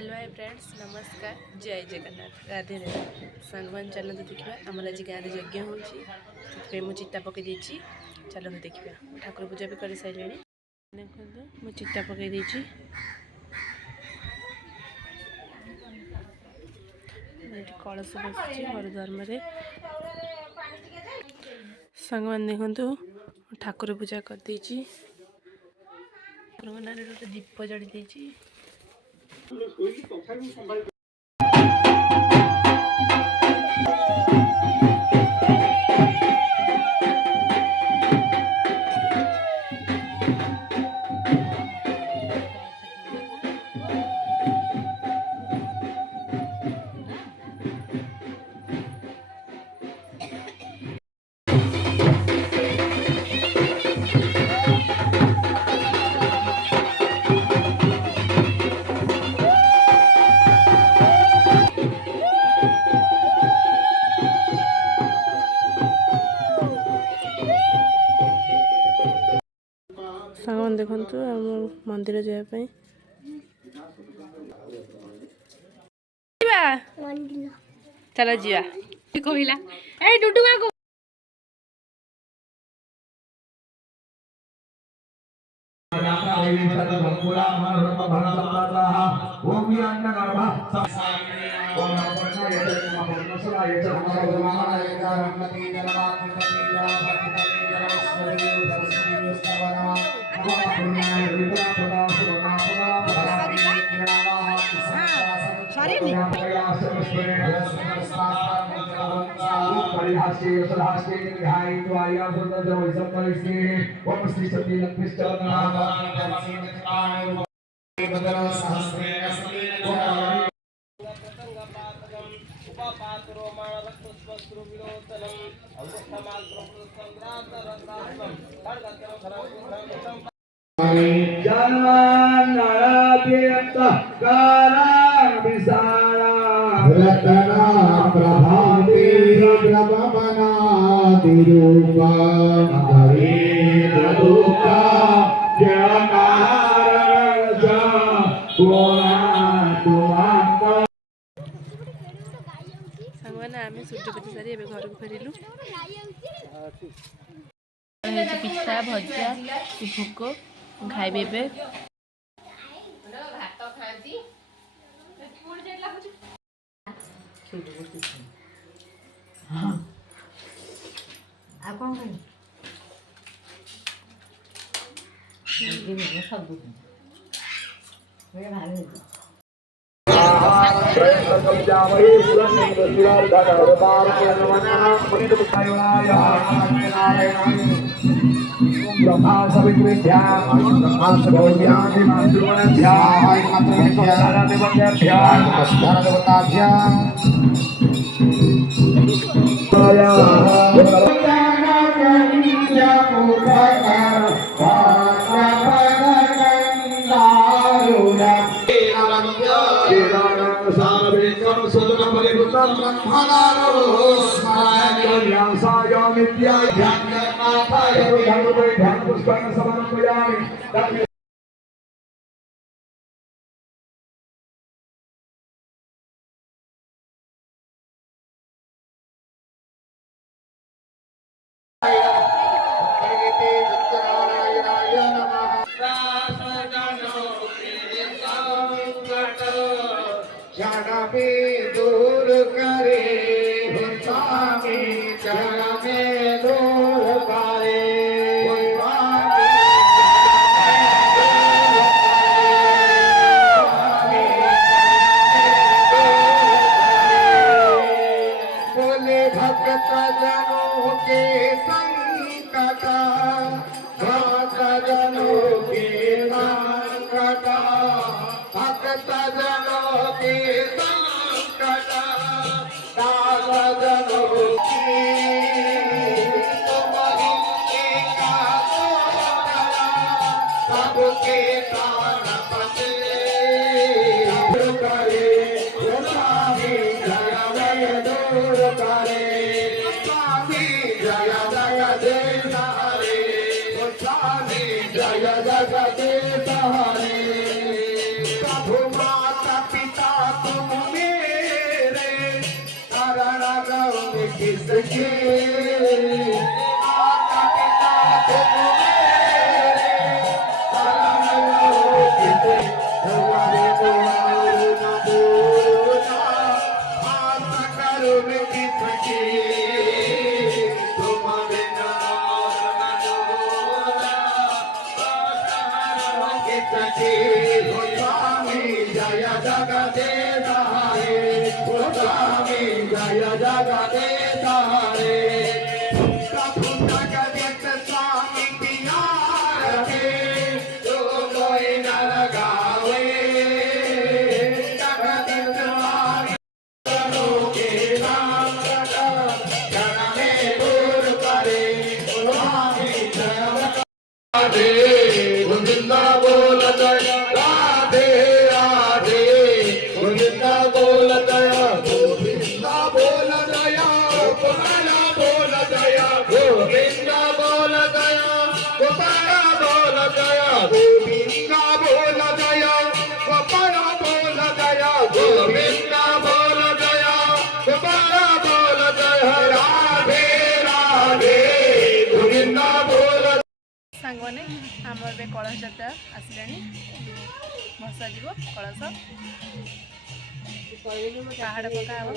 hello hi friends नमस्कार जय जगन्नाथ राधे राधे सांगवान चलते देखा आम आज गाँव में यज्ञ हो चिता पकई देती चलते देखा ठाकुर पूजा भी कर सारे देखो मु चिता पकई कलश बस घर धर्म सांग मान देखु ठाकुर पूजा कर दीप जड़ी देती सांग देखु आम मंदिर जावाई चलो जीवा कहला ए डुडुआ को आम सूर्यपति सारी घर को फेरिलु पिठा भजा भोक खाइबे दूर करे जय जगदीश हरे प्रभु माता पिता स्वामी जय जगदीश हरे स्वामी जय जगदीश हरे प्रभु जगदीश स्वामी प्यार के जो कोई न लगावे जगदीश स्वामी के नाम जन में दूर करे स्वामी जय राधे गोविंदा बोल जय राधे राधे गोविंदा बोल जय गोविंदा बोल जय गोपाल बोल जय गोविंदा बोल जय गोपाल बोल जय गोविंदा बोल जय गोपाल बोल जय गोविंदा बोल जय गोपाल बोल जय राधे राधे गोविंदा बोल सांग मैंने आमर ए कलश जात्रा आसला भसा जीव कलश पहाड़ पका हम